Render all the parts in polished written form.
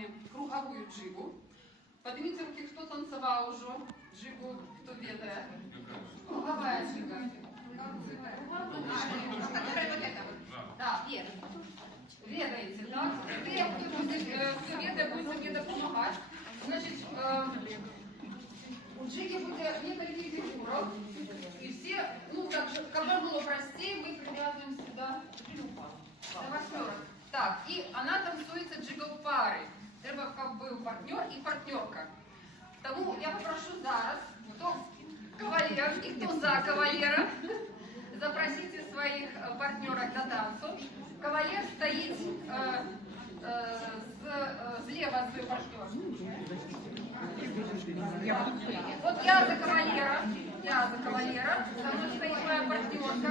вами круговую джигу. Поднимите руки, кто танцевал уже джигу, кто ведает. Круговая джига. Да, ведаете, да? Те, кто будет мне помогать. Значит, у джиги будет несколько фигурок. И все, ну, как было простее, мы привязываем сюда до восьмерок. Так, и она танцуется джигл пари. Треба, как бы, партнер и партнерка. Тому я попрошу зараз, кто кавалер и кто за кавалера, запросите своих партнерок до танцу. Кавалер стоит слева от своего партнера. Вот я за кавалера, со мной стоит моя партнерка.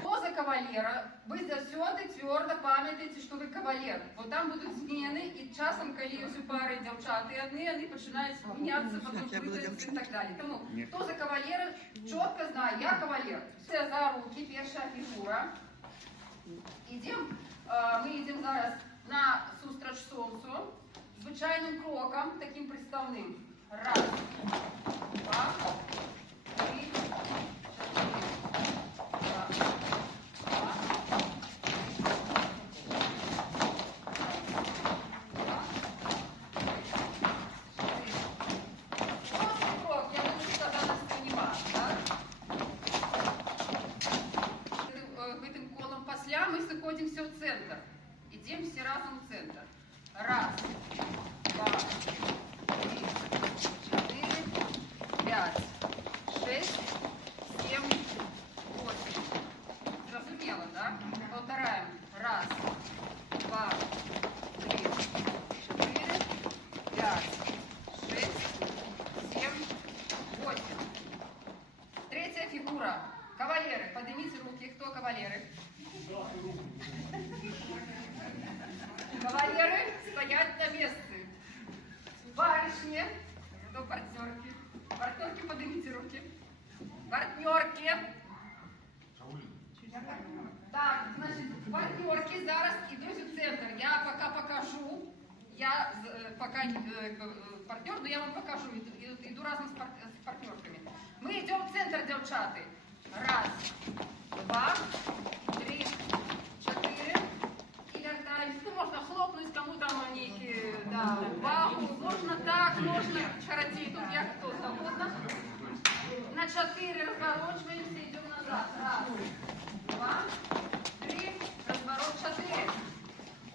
Кто за кавалера, вы засёды твердо пам'ятаєте, що ви кавалер. Бо там будуть зміни, і часом, коли усі пари дівчата, і вони починають мінятися, потім притися і так далі. Тому, хто за кавалера, чітко знає, я кавалер. Все за руки, перша фігура. Ми йдемо зараз на зустріч сонцю, звичайним кроком, таким приставним. Раз, два, три, мы сходимся в центр. Идем все разом в центр. Раз, два, три, четыре, пять, шесть, семь, восемь. Зрозумело, да? Повторяем. Раз, два, три, четыре, пять, шесть, семь, восемь. Третья фигура. Кавалеры. Поднимите руки. Кто кавалеры? Кавалеры стоять на месте. Барышни, кто партнерки? Партнерки, поднимите руки. Партнерки. Так, значит, партнерки зараз идут в центр. Я пока покажу. Я пока партнер, но я вам покажу. Иду разом с партнерками. Мы идем в центр, девчата. Раз, два, три, четыре. И вертаемся. Ну, можно хлопнуть кому-то маленький, да, увагу. Можно так, можно шаротить. Тут я кто угодно. На 4 разворачиваемся, идем назад. Раз, два, три, разворот, 4.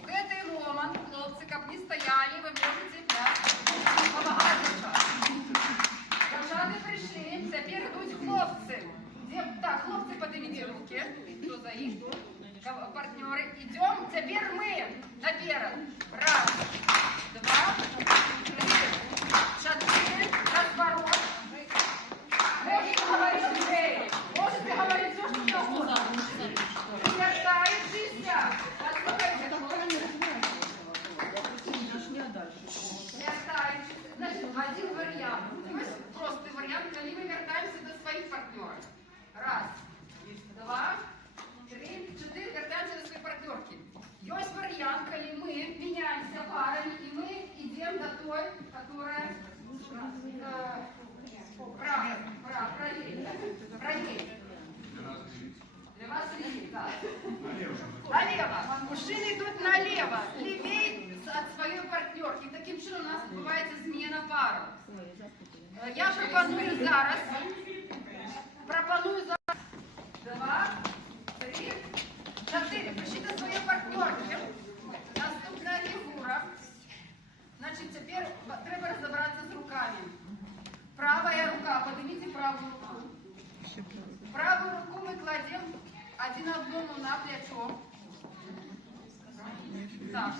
В этой момент, хлопцы, как не стояли, вы можете помогать девчатам. Девчата пришли, теперь идут хлопцы. Так, хлопцы, поднимите руки. Кто за их? Партнеры. Идем. Теперь мы наперед. Раз, два, три, 4. Разворот. Можете говорить быстрее. Можете говорить все, что угодно. Вертаетесь. Вертаетесь. Значит, один вариант. Есть простой вариант, когда мы вертаемся до своих партнеров. Раз, два, три, 4, вертаемся до своей партнерки. Есть вариант, когда мы меняемся парами, и мы идем до той, которая правее. Для вас левее, да. Налево. Мужчины идут налево, левее от своей партнерки. Таким чином у нас відбувається зміна пару. Я пропоную зараз. Два, три, 4. Пишите свои партнерки. Наступная фигура. Значит, теперь треба разобраться с руками. Правая рука. Поднимите правую руку. Правую руку мы кладем один одному на плечо. Так.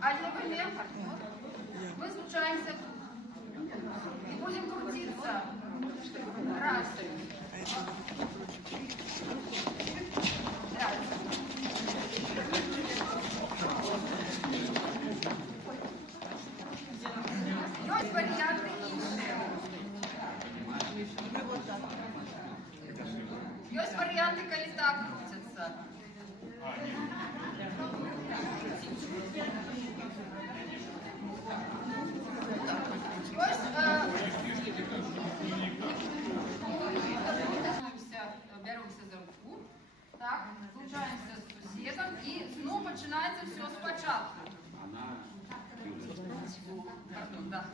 А левыми мы случаемся и будем крутиться. Раз. Есть варианты іншие. Есть варианты, коли так крутятся. Так, злучаємося з сусідом і знову починається все спочатку. Она... Пардон, да.